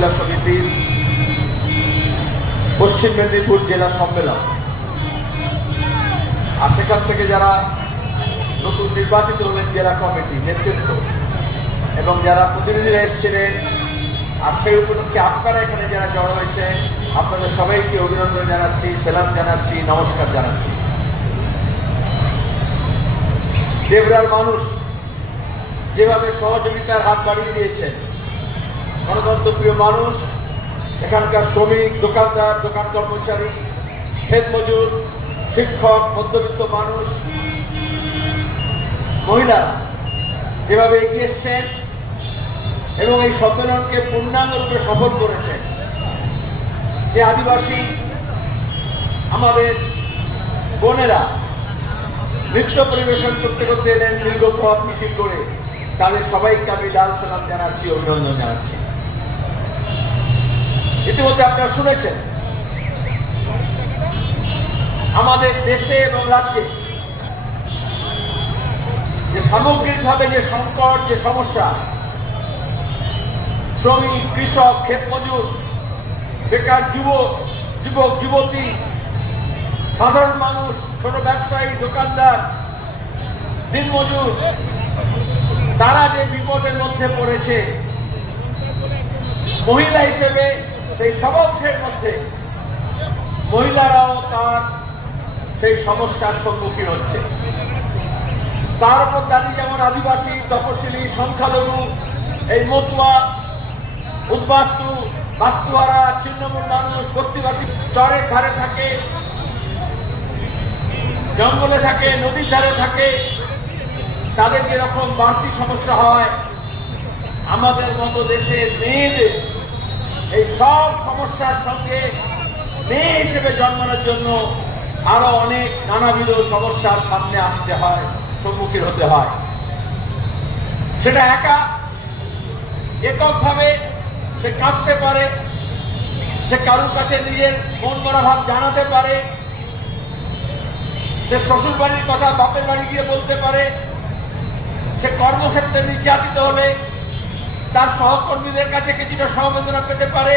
মহিলা সমিতির পশ্চিম মেদিনীপুর জেলা সম্মেলন, আর সেখান থেকে যারা নতুন নির্বাচিত হলেন জেলা কমিটি নেতৃত্ব এবং যারা প্রতিনিধিরা এসেছিলেন, আর সেই উপলক্ষে আপনারা এখানে যারা জড়ো হয়েছে, আপনাদের সবাইকে অভিনন্দন জানাচ্ছি, সালাম জানাচ্ছি, নমস্কার জানাচ্ছি। দেবরার মানুষ যেভাবে সহযোগিতার হাত বাড়িয়ে দিয়েছেন, গণতন্ত্রপ্রিয় মানুষ, এখানকার শ্রমিক, দোকানদার, দোকান কর্মচারী, ক্ষেত মজুর, শিক্ষক, মধ্যবিত্ত মানুষ, মহিলারা যেভাবে এগিয়ে এসছেন এবং এই সম্মেলনকে পূর্ণাঙ্গরূপে সফল করেছেন। যে আদিবাসী আমাদের বোনেরা নৃত্য পরিবেশন করতে করতে এলেন দীর্ঘ পথ মিছিল করে, তাদের সবাইকে আমি লাল সালাম জানাচ্ছি, অভিনন্দন জানাচ্ছি। ইতিমধ্যে আপনারা শুনেছেন আমাদের দেশে এবং রাজ্যে যে সামগ্রিকভাবে যে সংকট, যে সমস্যা, শ্রমিক, কৃষক, ক্ষেত মজুর, বেকার যুবক যুবতী, সাধারণ মানুষ, ছোট ব্যবসায়ী, দোকানদার, দিনমজুর, তারা যে বিপদের মধ্যে পড়েছে, মহিলা হিসেবে সেই সব অংশের মধ্যে মহিলারাও তার সেই সমস্যার সম্মুখীন হচ্ছে। তার উপর দাঁড়িয়ে যেমন আদিবাসী, তপশিলি, সংখ্যালঘু, এই মতুয়া, উদ্বাস্তু, বাস্তুহারা, ছিন্নমূল মানুষ, বস্তিবাসী, চরের ধারে থাকে, জঙ্গলে থাকে, নদীর ধারে থাকে, তাদের যেরকম বাড়তি সমস্যা হয়, আমাদের মতো দেশের মেয়েদের এই সব সমস্যার সঙ্গে মেয়ে হিসেবে জন্মানোর জন্য আরো অনেক নানাবিধ সমস্যার সামনে আসতে হয়, সম্মুখীন হতে হয়। সেটা এককভাবে সে কাঁদতে পারে, সে কারোর কাছে নিজের মন মরা ভাব জানাতে পারে, সে শ্বশুর বাড়ির কথা বাপের বাড়ি গিয়ে বলতে পারে, সে কর্মক্ষেত্রে নির্যাতিত হলে তার সহকর্মীদের কাছে কিছুটা সমবেদনা পেতে পারে।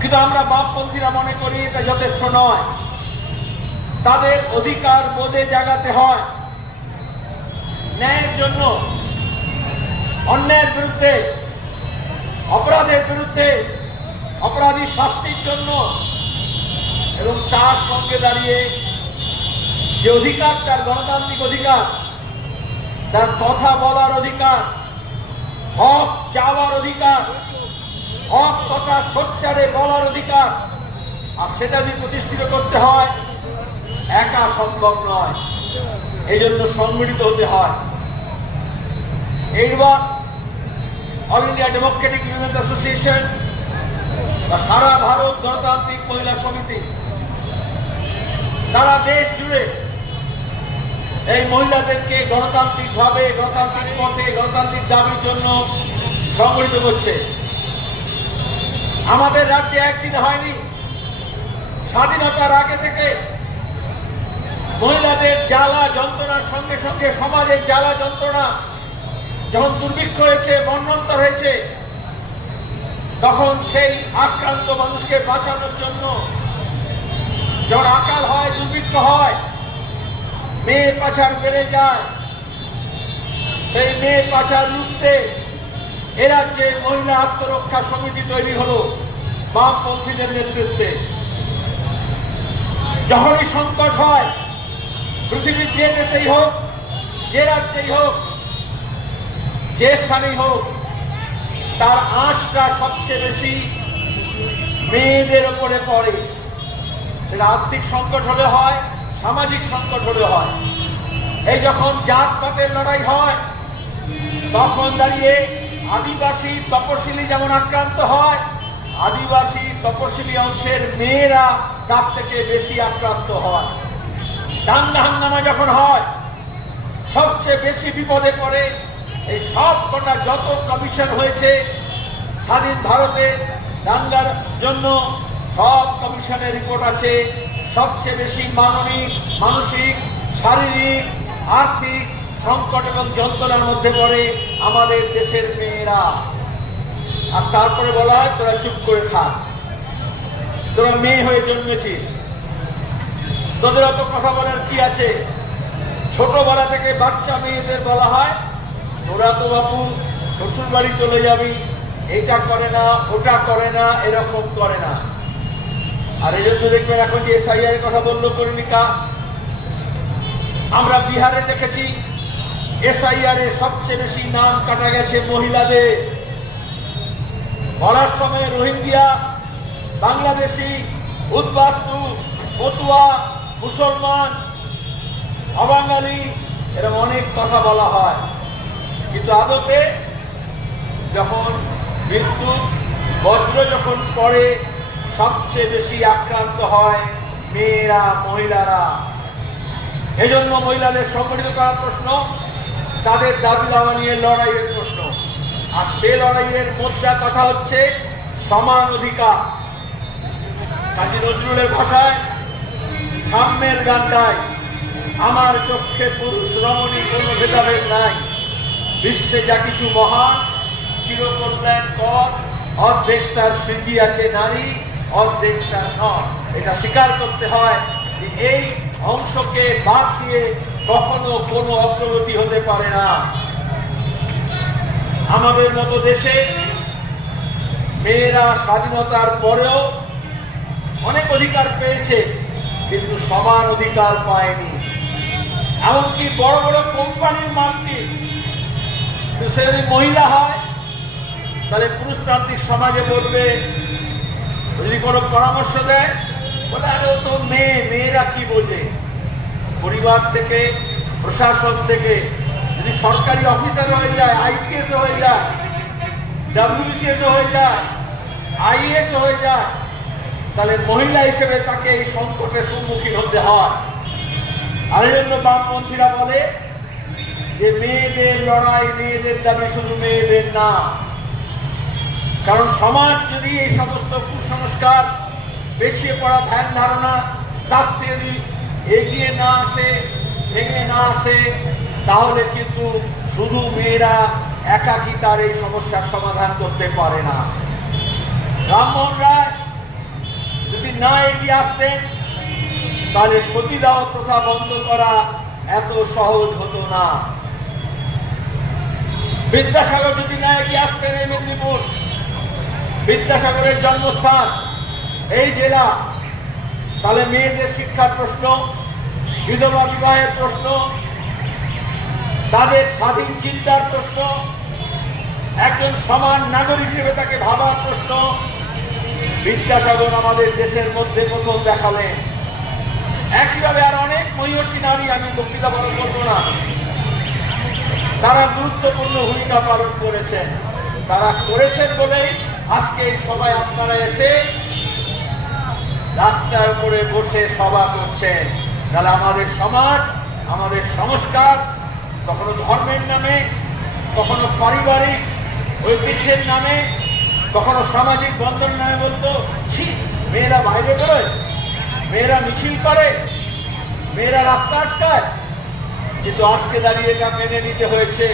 কিন্তু আমরা বামপন্থীরা মনে করি এটা যথেষ্ট নয়। তাদের অধিকার বোধে জাগাতে হয়, ন্যায়ের জন্য, অন্যায়ের বিরুদ্ধে, অপরাধের বিরুদ্ধে, অপরাধীর শাস্তির জন্য, এবং তার সঙ্গে দাঁড়িয়ে যে অধিকার, তার গণতান্ত্রিক অধিকার, তার কথা বলার অধিকার, হক চাওয়ার অধিকার, হক কথা সোচ্চারে বলার অধিকার, আর সেটা যদি প্রতিষ্ঠিত করতে হয় একা সম্ভব নয়, এই জন্য সংগঠিত হতে হয়। এইবার all India Democratic women's association বা সারা ভারত গণতান্ত্রিক মহিলা সমিতি, তারা দেশ জুড়ে এই মহিলাদেরকে গণতান্ত্রিকভাবে, গণতান্ত্রিক পথে, গণতান্ত্রিক দাবির জন্য সংগঠিত করছে। আমাদের রাজ্যে একদিন হয়নি, স্বাধীনতার আগে থেকে মহিলাদের জ্বালা যন্ত্রণার সঙ্গে সঙ্গে সমাজের জ্বালা যন্ত্রণা, যখন দুর্ভিক্ষ হয়েছে, মন্বন্তর হয়েছে, তখন সেই আক্রান্ত মানুষকে বাঁচানোর জন্য, যখন আকাল হয়, দুর্ভিক্ষ হয়, মেয়ে পাচার বেড়ে যায়, সেই মেয়ে পাচার রুখতে এ রাজ্যে মহিলা আত্মরক্ষা সমিতি তৈরি হলো বামপন্থীদের নেতৃত্বে। যখনই সংকট হয়, পৃথিবীর যে দেশেই হোক, যে রাজ্যেই হোক, যে স্থানেই হোক, তার আঁচটা সবচেয়ে বেশি মেয়েদের উপরে পড়ে। সেটা আর্থিক সংকট হলে হয়, সামাজিক সংকট হলে হয়। এই যখন জাতপাতের লড়াই হয়, তখন দাঁড়িয়ে আদিবাসী, তপশিলি যেমন আক্রান্ত হয়, আদিবাসী, তপশিলি অংশের মেয়েরা তার থেকে বেশি আক্রান্ত হয়। দাঙ্গা হাঙ্গামা যখন হয়, সবচেয়ে বেশি বিপদে পড়ে এই সব কটা যত কমিশন হয়েছে স্বাধীন ভারতে দাঙ্গার জন্য, সব কমিশনের রিপোর্ট আছে। সবচেয়ে বেশি মানসিক, শারীরিক, আর্থিক সংকট এবং যন্ত্রণার মধ্যে পড়ে আমাদের দেশের মেয়েরা। আর তারপরে বলা হয় তোরা চুপ করে থাক, তোরা মেয়ে হয়ে জন্মেছিস, তোদের অত কথা বলার কি আছে। ছোটবেলা থেকে বাচ্চা মেয়েদের বলা হয় তোরা তো বাবু শ্বশুর বাড়ি চলে যাবি, এটা করে না ওটা করে না এরকম করে না। আর এই জন্য দেখবেন এখন যে এসআইআর এর কথা বললো কর্মিকা, আমরা বিহারে দেখেছি এসআইআর এ সবচেয়ে বেশি নাম কাটা গেছে মহিলাদের। বলার সময় রোহিঙ্গিয়া, বাংলাদেশি, উদ্বাস্তু, মতুয়া, মুসলমান, অবাঙালি এরকম অনেক কথা বলা হয়, কিন্তু আদতে যখন বিদ্যুৎ বজ্র যখন পড়ে সবচেয়ে বেশি আক্রান্ত হয় মেয়েরা, মহিলারা। এজন্য মহিলাদের সংগঠিত করার প্রশ্ন, তাদের দাবি দাওয়া নিয়ে লড়াইয়ের প্রশ্ন। আর সে লড়াইয়ের মধ্যে কথা হচ্ছে সমান অধিকার। কাজী নজরুলের ভাষায় সাম্যের গানটায় আমার চক্ষে পুরুষ রমণী কোনো ভেদাভেদ নাই, বিশ্বে যা কিছু মহান চিরকল্যাণ কর, অর্ধেক তার স্মৃতি আছে নারী, অর্ধেক তার নয়। এটা স্বীকার করতে হয় যে এই অংশকে বাদ দিয়ে কখনো কোনো অগ্রগতি হতে পারে না। আমাদের মতো দেশে মেয়েরা স্বাধীনতার পরেও অনেক অধিকার পেয়েছে, কিন্তু সমান অধিকার পায়নি। এমনকি বড় বড় কোম্পানির মালিক সে যদি মহিলা হয় তাহলে পুরুষতান্ত্রিক সমাজে বলবে, যদি কোনো পরামর্শ দেয় বলে আরে ও তো মেয়ে, মেয়েরা কি বোঝে। পরিবার থেকে, প্রশাসন থেকে যদি সরকারি অফিসার হয়ে যায়, আইপিএস হয়ে যায়, ডাব্লিউবিসিএস হয়ে যায়, আইএস হয়ে যায়, তাহলে মহিলা হিসেবে তাকে এই সংকটের সম্মুখীন হতে হয়। আর এই জন্য বামপন্থীরা বলে যে মেয়েদের লড়াই, মেয়েদের দাবি শুধু মেয়েদের না। কারণ সমাজ যদি এই সমস্ত কুসংস্কার, পেছিয়ে পড়া ধ্যান ধারণা তার থেকে যদি এগিয়ে না আসে, ভেঙে না আসে, তাহলে কিন্তু শুধু মেয়েরা একাকী তার এই সমস্যার সমাধান করতে পারে না। রামমোহন রায় যদি না এগিয়ে আসতেন তাহলে সতীদাহ প্রথা বন্ধ করা এত সহজ হতো না। বিদ্যাসাগর যদি না এগিয়ে আসতেন এই মেদিনীপুর, বিদ্যাসাগরের জন্মস্থান এই জেলা, তাহলে মেয়েদের শিক্ষার প্রশ্ন, বিধবা বিবাহের প্রশ্ন, তাদের স্বাধীন চিন্তার প্রশ্ন, একজন সমান নাগরিক হিসেবে তাকে ভাবার প্রশ্ন বিদ্যাসাগর আমাদের দেশের মধ্যে প্রথম দেখালেন। একইভাবে আর অনেক মহিষী নারী, আমি বক্তৃতা পালন করবো না, তারা গুরুত্বপূর্ণ ভূমিকা পালন করেছেন। তারা করেছেন বলেই আজকে এই সবাই আপনারা এসে রাস্তার উপরে বসে সভা করছেন। তাহলে আমাদের সমাজ, আমাদের সংস্কার কখনো ধর্মের নামে, কখনো পারিবারিক ঐতিহ্যের নামে, কখনো সামাজিক বন্ধন নামে বলতো ছি মেয়েরা বাইরে বেরোয়, মেয়েরা মিছিল করে, মেয়েরা রাস্তা আটকায়। কিন্তু আজকে দাঁড়িয়ে এটা মেনে নিতে হয়েছে।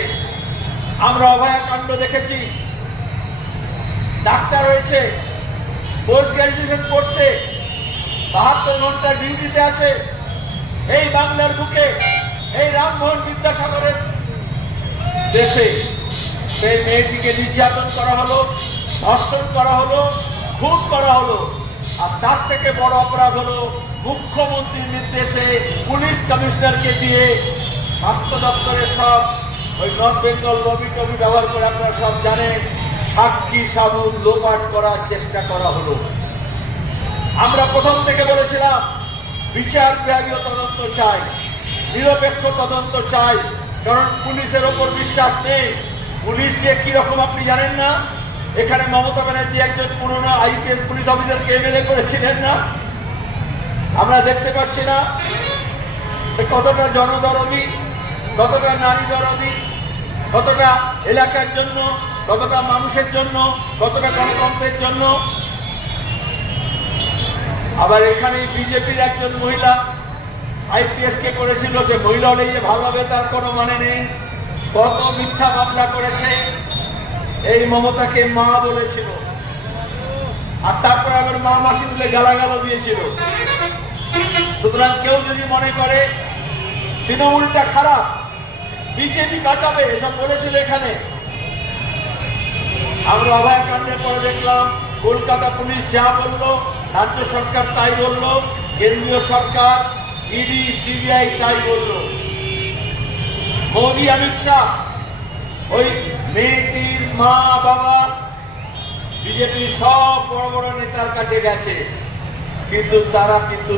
আমরা অভয়াকাণ্ড দেখেছি, ডাক্তার হয়েছে, পোস্ট গ্রাজুয়েশন করছে, 72 ঘন্টা ডিউটিতে আছে। এই বাংলার বুকে, এই রামমোহন বিদ্যাসাগরের দেশে সেই মেয়েটিকে নির্যাতন করা হলো, ধর্ষণ করা হলো, খুন করা হলো। আর তার থেকে বড় অপরাধ হলো মুখ্যমন্ত্রীর নির্দেশে পুলিশ কমিশনারকে দিয়ে স্বাস্থ্য দপ্তরের সব ওই নর্থ বেঙ্গল লবি টবি ব্যবহার করে আপনারা সব জানেন, সাক্ষী সাবুন লোপাট করার চেষ্টা করা হলো। আমরা প্রথম থেকে বলেছিলাম বিচার বিভাগীয় তদন্ত চাই, নিরপেক্ষ তদন্ত চাই, কারণ পুলিশের ওপর বিশ্বাস নেই। পুলিশ যে কিরকম আপনি জানেন না। এখানে মমতা ব্যানার্জি একজন পুরনো আইপিএস পুলিশ অফিসারকে এমএলএ করেছিলেন না, আমরা দেখতে পাচ্ছি না কতটা জনদরদী, কতটা নারী দরদী, কতটা এলাকার জন্য, কতটা মানুষের জন্য, কতটা গণতন্ত্রের জন্য। আবার এখানে বিজেপির একজন মহিলা আইপিএস কে করেছিল, সে মহিলা হলে যে ভালো হবে তার কোনো মানে নেই। কত মিথ্যা মামলা করেছে, এই মমতাকে মা বলেছিল, আর তারপরে আবার মা মাসি বলে গালাগালও দিয়েছিল। সুতরাং কেউ যদি মনে করে তৃণমূলটা খারাপ, বিজেপি বাঁচাবে, এসব বলেছিল এখানে। আমরা অভয়াকাণ্ডের পরে দেখলাম কলকাতা পুলিশ যা বলল, রাজ্য সরকার তাই বলল, কেন্দ্রীয় সরকার, ইডি, সিবিআই তাই বলল। মোদী, অমিত শাহ ওই মেয়েটির মা বাবা বিজেপির সব বড় বড় নেতার কাছে গেছে, কিন্তু তারা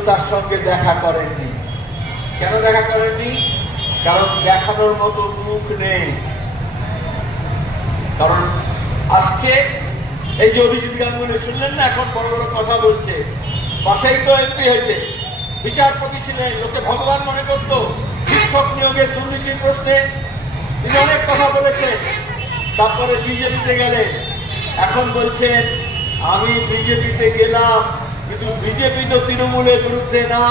তার সঙ্গে দেখা করেননি। কেন দেখা করেননি? কারণ দেখানোর মতো মুখ নেই। কারণ আজকে এই যে অভিজিৎ গাঙ্গুলি শুনলেন না, এখন বড় বড় কথা বলছে। পাশেই তো এমপি হয়েছে, বিচারপতি ছিলেন, লোকে ভগবান মনে করত। শিক্ষক নিয়োগের দুর্নীতির প্রশ্নে তিনি অনেক কথা বলেছেন। তারপরে বিজেপিতে গেলেন, এখন বলছেন আমি বিজেপিতে গেলাম, কিন্তু বিজেপি তো তৃণমূলের বিরুদ্ধে না,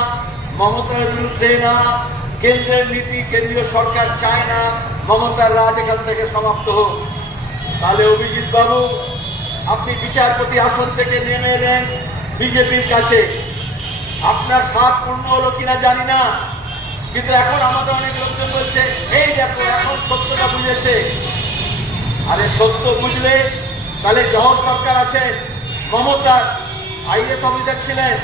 মমতার বিরুদ্ধে না, কেন্দ্রের নীতি কেন্দ্রীয় সরকার চায় না মমতার রাজ এখান থেকে সমাপ্ত হোক। তাহলে অভিজিৎ বাবু, আপনি বিচারপতি আসন থেকে নেমে এলেন বিজেপির কাছে, আপনার স্বাদ পূর্ণ হলো কিনা জানি না, কিন্তু এখন আমাদের অনেক লোকজন বলছে এই দেখো এখন সত্যটা বুঝেছে। আরে সত্য বুঝলে তাহলে জহর সরকার আছেন, মমতার আইএস অফিসার ছিলেন,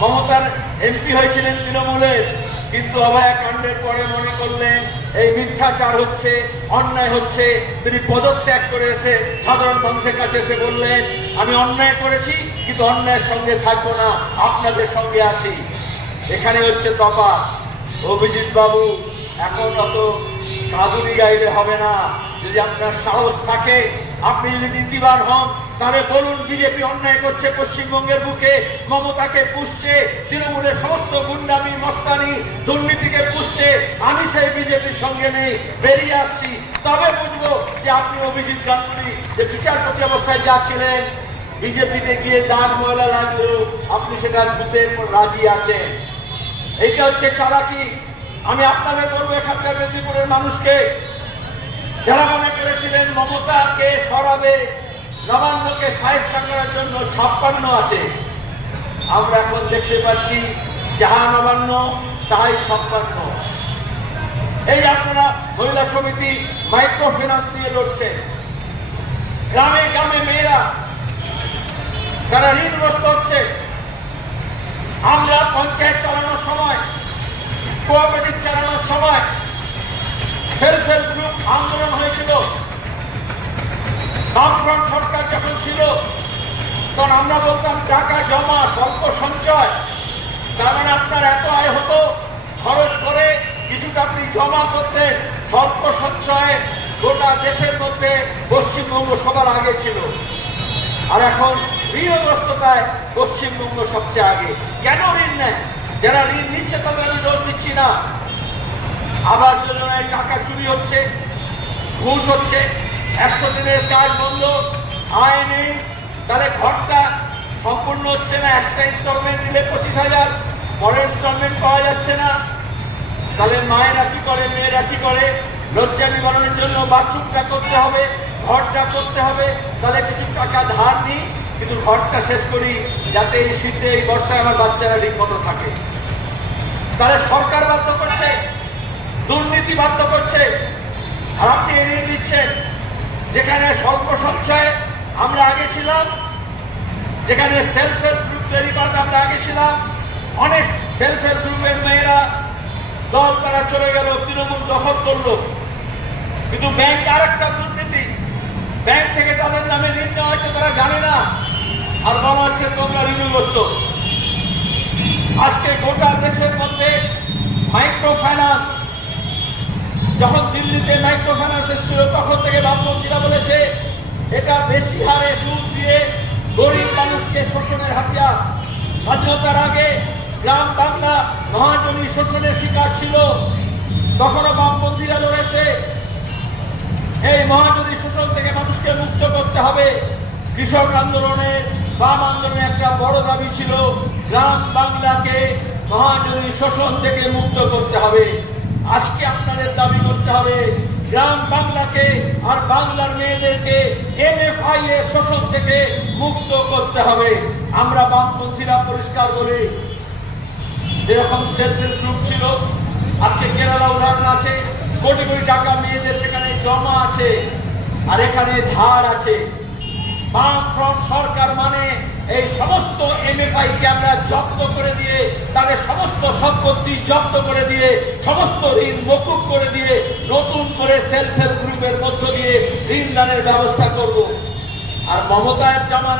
মমতার এমপি হয়েছিলেন তৃণমূলের, কিন্তু অভয়াকাণ্ডের পরে মনে করলেন এই মিথ্যাচার হচ্ছে, অন্যায় হচ্ছে। তিনি পদত্যাগ করে এসে সাধারণ মানুষের কাছে এসে বললেন আমি অন্যায় করেছি, কিন্তু অন্যায়ের সঙ্গে থাকবো না, আপনাদের সঙ্গে আছি। এখানে হচ্ছে তফাৎ। অভিজিৎ বাবু, এখন অত কাঁদুনি গাইলে হবে না। যদি আপনার সাহস থাকে, আপনি যদি নীতিবান হন, তাহলে বলুন বিজেপি অন্যায় করছে পশ্চিমবঙ্গের বুকে, মমতাকে পুষছে, তৃণমূলের সমস্ত গুন্ডামি মস্তানি দুর্নীতিকে পুষছে, আমি সেই বিজেপির সঙ্গে নেই, বেরিয়ে আসছি। তবে বুঝবো যে আপনি অভিজিৎ গাঙ্গুলি যে বিচারপতি অবস্থায় যাচ্ছিলেন, বিজেপিতে গিয়ে দাগ ময়লা লাগলেও আপনি সেটা ধুতে রাজি আছেন। এইটা হচ্ছে চালাকি। আমি আপনাদের বলবো এখানকার মেদিনীপুরের মানুষকে, যারা মনে করেছিলেন মমতাকে সরাবে, নবান্নকে শায়েস্তা করার জন্য 56 আছে, আমরা এখন দেখতে পাচ্ছি যাহা নবান্ন তাই 56। এই আপনারা মহিলা সমিতি মাইক্রো ফিন্যান্স নিয়ে লড়ছেন, গ্রামে গ্রামে মেয়েরা তারা ঋণগ্রস্ত হচ্ছে। আমরা পঞ্চায়েত চালানোর সময়, কোঅপারেটিভ চালানোর সময় সেলফ হেল্প গ্রুপ আন্দোলন হয়েছিল। বামফ্রন্ট সরকার যখন ছিল তখন আমরা বলতাম টাকা জমা, স্বল্প সঞ্চয়। তার মানে আপনার এত আয় হতো, খরচ করে কিছুটা আপনি জমা করতেন, স্বল্প সঞ্চয়ে গোটা দেশের মধ্যে পশ্চিমবঙ্গ সবার আগে ছিল। আর এখন ঋণগ্রস্ততায় পশ্চিমবঙ্গ সবচেয়ে আগে। কেন ঋণ নেয়? যারা ঋণ নিচ্ছে তাদের আমি দোষ দিচ্ছি না। আবাস যোজনায় টাকা চুরি হচ্ছে, ঘুষ হচ্ছে, 100 দিনের কাজ বন্ধ, আয় নেই, তাহলে ঘরটা সম্পূর্ণ হচ্ছে না। একটা ইনস্টলমেন্ট দিলে 25,000, পরের ইনস্টলমেন্ট পাওয়া যাচ্ছে না। তাহলে মায়েরা কি করে, মেয়েরা কি করে? লজ্জা নিবারণের জন্য বাথরুমটা করতে হবে, ঘরটা করতে হবে, তাহলে কিছু টাকা ধার নিই, কিন্তু ঘরটা শেষ করি যাতে এই শীতে এই বর্ষায় আমার বাচ্চারা ঠিক মতো থাকে। তাহলে সরকার বাধ্য করছে, দুর্নীতি বাধ্য করছে। আর আপনি এড়িয়ে দিচ্ছেন। যেখানে স্বল্প সঞ্চয় আমরা আগে ছিলাম, যেখানে সেলফ হেল্প গ্রুপ তৈরি করতে আমরা আগে ছিলাম, অনেক সেলফ হেল্প গ্রুপের মেয়েরা দল তারা চলে গেল, তৃণমূল দখল করলো। কিন্তু ব্যাংক আর একটা দুর্নীতি, ব্যাংক থেকে তাদের নামে ঋণ নেওয়া হচ্ছে, তারা জানে না, আর বলা হচ্ছে তোমরা ঋণগ্রস্ত। আজকে গোটা দেশের মধ্যে মাইক্রো ফাইন্যান্স, যখন দিল্লিতে মাইক্রো ফাইন্যান্স এসেছিল তখন থেকে বামপন্থীরা বলেছে এটা বেশি হারে সুদ দিয়ে গরিব মানুষকে শোষণের হাতিয়ার। স্বাধীনতার আগে গ্রাম বাংলা মহাজনী শোষণের শিকার ছিল, তখনও বামপন্থীরা লড়েছে। এই মহাজনী শোষণ থেকে মানুষকে মুক্ত করতে হবে। কৃষক আন্দোলনের, বাম আন্দোলনের একটা বড় দাবি ছিল গ্রাম বাংলাকে মহাজনী শোষণ থেকে মুক্ত করতে হবে। আজকে আপনাদের দাবি করতে হবে গ্রাম বাংলাকে আর বাংলার মেয়েদেরকে এনএফআই এর শোষণ থেকে মুক্ত করতে হবে। আমরা বামপন্থীরা পরিষ্কার বলি, যেরকম সেলফ হেল্প গ্রুপ ছিল, আজকে কেরালা উদাহরণ আছে, কোটি কোটি টাকা মেয়েদের সেখানে জমা আছে আর এখানে ধার আছে। বামফ্রন্ট সরকার মানে এই সমস্ত এমএফআই কে আমরা জব্দ করে দিয়ে, তাদের সমস্ত সম্পত্তি জব্দ করে দিয়ে, সমস্ত ঋণ মকুব করে দিয়ে নতুন করে সেলফ হেল্প গ্রুপের মধ্য দিয়ে ঋণ দানের ব্যবস্থা করব। আর মমতার জামান